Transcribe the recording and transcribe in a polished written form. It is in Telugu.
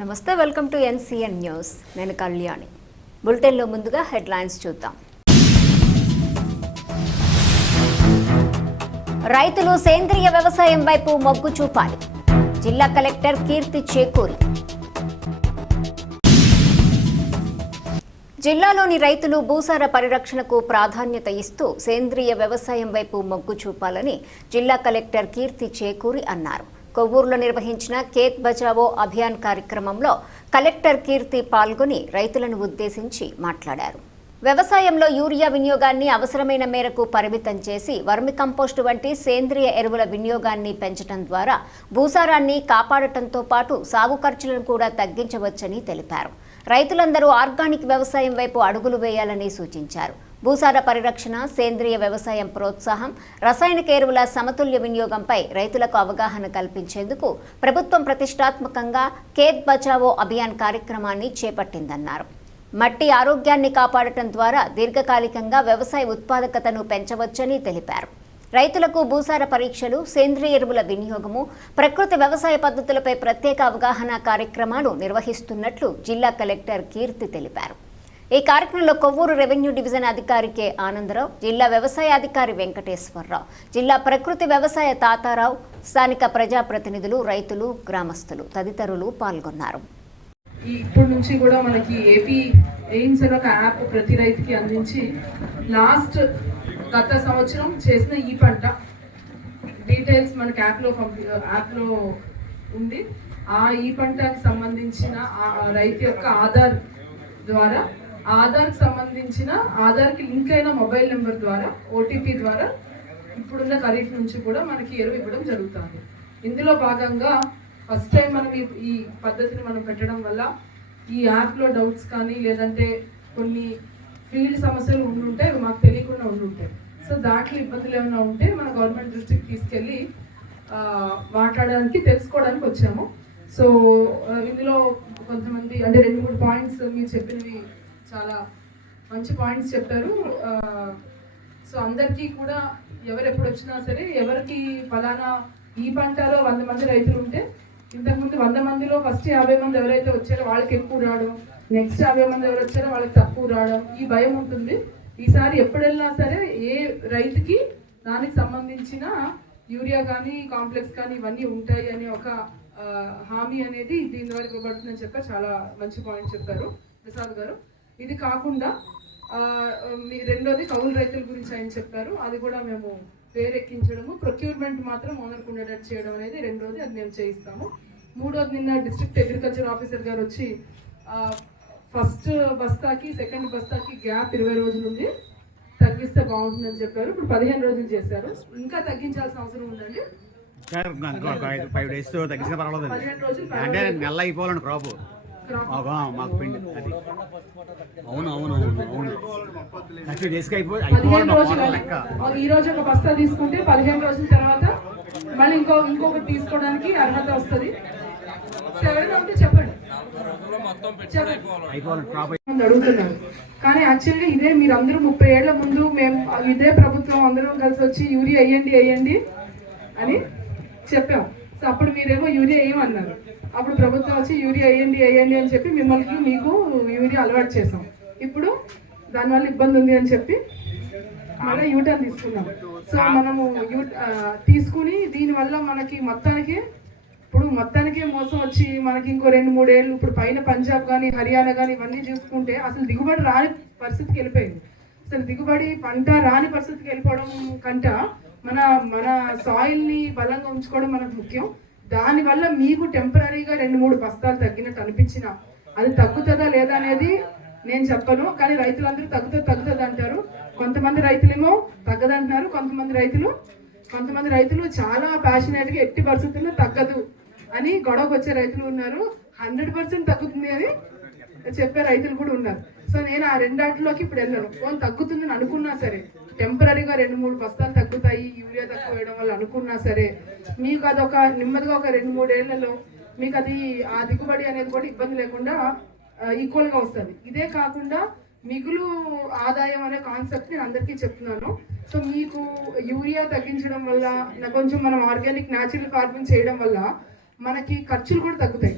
నమస్తే, వెల్కమ్ టు ఎన్సీఎన్ న్యూస్. నేను కళ్యాణి. బులెటిన్లో ముందుగా హెడ్లైన్స్ చూద్దాం. రైతులు సేంద్రియ వ్యవసాయం వైపు మొగ్గు చూపాలి. జిల్లా కలెక్టర్ కీర్తి చేకూరి. జిల్లాలోని రైతులు భూసార పరిరక్షణకు ప్రాధాన్యత ఇస్తూ సేంద్రియ వ్యవసాయం వైపు మొగ్గు చూపాలని జిల్లా కలెక్టర్ కీర్తి చేకూరి అన్నారు. కొవ్వూరులో నిర్వహించిన ఖేత్ బచావో అభియాన్ కార్యక్రమంలో కలెక్టర్ కీర్తి పాల్గొని రైతులను ఉద్దేశించి మాట్లాడారు. వ్యవసాయంలో యూరియా వినియోగాన్ని అవసరమైన మేరకు పరిమితం చేసి వర్మి కంపోస్టు వంటి సేంద్రియ ఎరువుల వినియోగాన్ని పెంచడం ద్వారా భూసారాన్ని కాపాడటంతో పాటు సాగు ఖర్చులను కూడా తగ్గించవచ్చని తెలిపారు. రైతులందరూ ఆర్గానిక్ వ్యవసాయం వైపు అడుగులు వేయాలని సూచించారు. భూసార పరిరక్షణ, సేంద్రియ వ్యవసాయం ప్రోత్సాహం, రసాయనిక ఎరువుల సమతుల్య వినియోగంపై రైతులకు అవగాహన కల్పించేందుకు ప్రభుత్వం ప్రతిష్టాత్మకంగా ఖేత్ బచావో అభియాన్ కార్యక్రమాన్ని చేపట్టిందన్నారు. మట్టి ఆరోగ్యాన్ని కాపాడటం ద్వారా దీర్ఘకాలికంగా వ్యవసాయ ఉత్పాదకతను పెంచవచ్చని తెలిపారు. రైతులకు భూసార పరీక్షలు, సేంద్రియ ఎరువుల వినియోగము, ప్రకృతి వ్యవసాయ పద్ధతులపై ప్రత్యేక అవగాహన కార్యక్రమాలు నిర్వహిస్తున్నట్లు జిల్లా కలెక్టర్ కీర్తి తెలిపారు. ఈ కార్యక్రమంలో కొవ్వూరు రెవెన్యూ డివిజన్ అధికారి కె ఆనందరావు, జిల్లా వ్యవసాయ అధికారి వెంకటేశ్వరరావు, జిల్లా ప్రకృతి వ్యవసాయ తాతారావు, స్థానిక ప్రజాప్రతినిధులు, రైతులు, గ్రామస్తులు తదితరులు పాల్గొన్నారు. ఇప్పటి నుంచి కూడా మనకి ఏపీ ఎయిమ్స్ అనే ఒక యాప్ ప్రతి రైతుకి అందించి గత సంవత్సరం చేసిన ఈ పంట డీటెయిల్స్ మనకి యాప్లో ఉంది. ఆ ఈ పంటకి సంబంధించిన రైతు యొక్క ఆధార్ ద్వారా, ఆధార్కి సంబంధించిన ఆధార్కి లింక్ అయిన మొబైల్ నెంబర్ ద్వారా, ఓటీపీ ద్వారా ఇప్పుడున్న ఖరీఫ్ నుంచి కూడా మనకి ఎరువు ఇవ్వడం జరుగుతుంది. ఇందులో భాగంగా ఫస్ట్ టైం మనం ఈ పద్ధతిని మనం పెట్టడం వల్ల ఈ యాప్లో డౌట్స్ కానీ లేదంటే కొన్ని ఫీల్డ్ సమస్యలు ఉండుంటాయి, మాకు తెలియకుండా ఉండుంటాయి. సో దాంట్లో ఇబ్బందులు ఏమైనా ఉంటే మన గవర్నమెంట్ దృష్టికి తీసుకెళ్ళి మాట్లాడడానికి, తెలుసుకోవడానికి వచ్చాము. సో ఇందులో కొంతమంది అంటే 2-3 పాయింట్స్ మీరు చెప్పినవి చాలా మంచి పాయింట్స్ చెప్పారు. సో అందరికీ కూడా ఎవరు ఎప్పుడు వచ్చినా సరే, ఎవరికి ఫలానా ఈ పంటలో 100 మంది రైతులు ఉంటే ఇంతకుముందు 100 మందిలో ఫస్ట్ 50 మంది ఎవరైతే వచ్చారో వాళ్ళకి ఎక్కువ రావడం, నెక్స్ట్ 50 మంది ఎవరు వచ్చారో వాళ్ళకి తక్కువ రావడం, ఈ భయం ఉంటుంది. ఈసారి ఎప్పుడు వెళ్ళినా సరే ఏ రైతుకి దానికి సంబంధించిన యూరియా కానీ కాంప్లెక్స్ కానీ ఇవన్నీ ఉంటాయి అనే ఒక హామీ అనేది దీని ద్వారా ఇవ్వబడుతుందని చెప్పారు. చాలా మంచి పాయింట్ చెప్పారు ప్రసాద్ గారు. ఇది కాకుండా రెండోది కౌలు రైతుల గురించి ఆయన చెప్పారు. అది కూడా మేము పేరెక్కించడము, ప్రొక్యూర్మెంట్ మాత్రం ఓనర్కు ఉండేటట్టు చేయడం అనేది రెండోది, అది మేము చేయిస్తాము. మూడోది నిన్న డిస్ట్రిక్ట్ అగ్రికల్చర్ ఆఫీసర్ గారు వచ్చి ఫస్ట్ బస్తాకి సెకండ్ బస్తాకి గ్యాప్ 20 రోజులు ఉంది, తగ్గిస్తే బాగుంటుందని చెప్పారు. ఇప్పుడు 15 రోజులు చేశారు. ఇంకా తగ్గించాల్సిన అవసరం ఉందండి. 5 days తగ్గించిన పర్వాలేదు. 15 రోజులు అంటే నెల అయిపోవాలండి క్రాప్ మాకు పిండి అది. అవును 30 days లెక్క. ఈ రోజు ఒక బస్తా తీసుకుంటే 15 రోజుల తర్వాత మళ్ళీ ఇంకొకటి తీసుకోవడానికి అర్హత వస్తుంది. ఎవరైనా చెప్పండి అడుగుతున్నారు. కానీ యాక్చువల్గా ఇదే మీరు అందరూ 30 ఏళ్ల ముందు మేము ఇదే ప్రభుత్వం అందరం కలిసి వచ్చి యూరియా వేయండి అని చెప్పాం. సో అప్పుడు మీరేమో యూరియా వేయమన్నారు. అప్పుడు ప్రభుత్వం వచ్చి యూరియా వేయండి అని చెప్పి మీకు యూరియా అలవాటు చేసాం. ఇప్పుడు దానివల్ల ఇబ్బంది ఉంది అని చెప్పి మళ్ళీ యూటర్న్ తీసుకున్నాం. సో మనము తీసుకుని దీనివల్ల మనకి మొత్తానికే మోసం వచ్చి మనకి ఇంకో 2-3 ఏళ్ళు ఇప్పుడు పైన పంజాబ్ కానీ హర్యానా కానీ ఇవన్నీ చూసుకుంటే అసలు దిగుబడి రాని పరిస్థితికి వెళ్ళిపోయింది. అసలు దిగుబడి పంట రాని పరిస్థితికి వెళ్ళిపోవడం కంట మన సాయిల్ని బలంగా ఉంచుకోవడం మనకు ముఖ్యం. దానివల్ల మీకు టెంపరీగా 2-3 బస్తాలు తగ్గినట్టు అనిపించిన అది తగ్గుతుందా లేదా అనేది నేను చెప్పను. కానీ రైతులందరూ తగ్గుతుంది అంటారు. కొంతమంది రైతులేమో తగ్గదంటున్నారు. కొంతమంది రైతులు చాలా ప్యాషనేట్గా ఎట్టి పరిస్థితుల్లో తగ్గదు అని గొడవకు వచ్చే రైతులు ఉన్నారు. 100% తగ్గుతుంది అని చెప్పే రైతులు కూడా ఉన్నారు. సో నేను ఆ రెండాటిలోకి ఇప్పుడు వెళ్ళను. ఫోన్ తగ్గుతుందని అనుకున్నా సరే, టెంపరీగా 2-3 బస్తాలు తగ్గుతాయి యూరియా తక్కువ వేయడం వల్ల అనుకున్నా సరే, మీకు అదొక నెమ్మదిగా ఒక 2-3 ఏళ్లలో మీకు అది ఆ దిగుబడి అనేది కూడా ఇబ్బంది లేకుండా ఈక్వల్గా వస్తుంది. ఇదే కాకుండా మిగులు ఆదాయం అనే కాన్సెప్ట్ నేను అందరికీ చెప్తున్నాను. సో మీకు యూరియా తగ్గించడం వల్ల కొంచెం మనం ఆర్గానిక్ న్యాచురల్ ఫార్మింగ్ చేయడం వల్ల మనకి ఖర్చులు కూడా తగ్గుతాయి.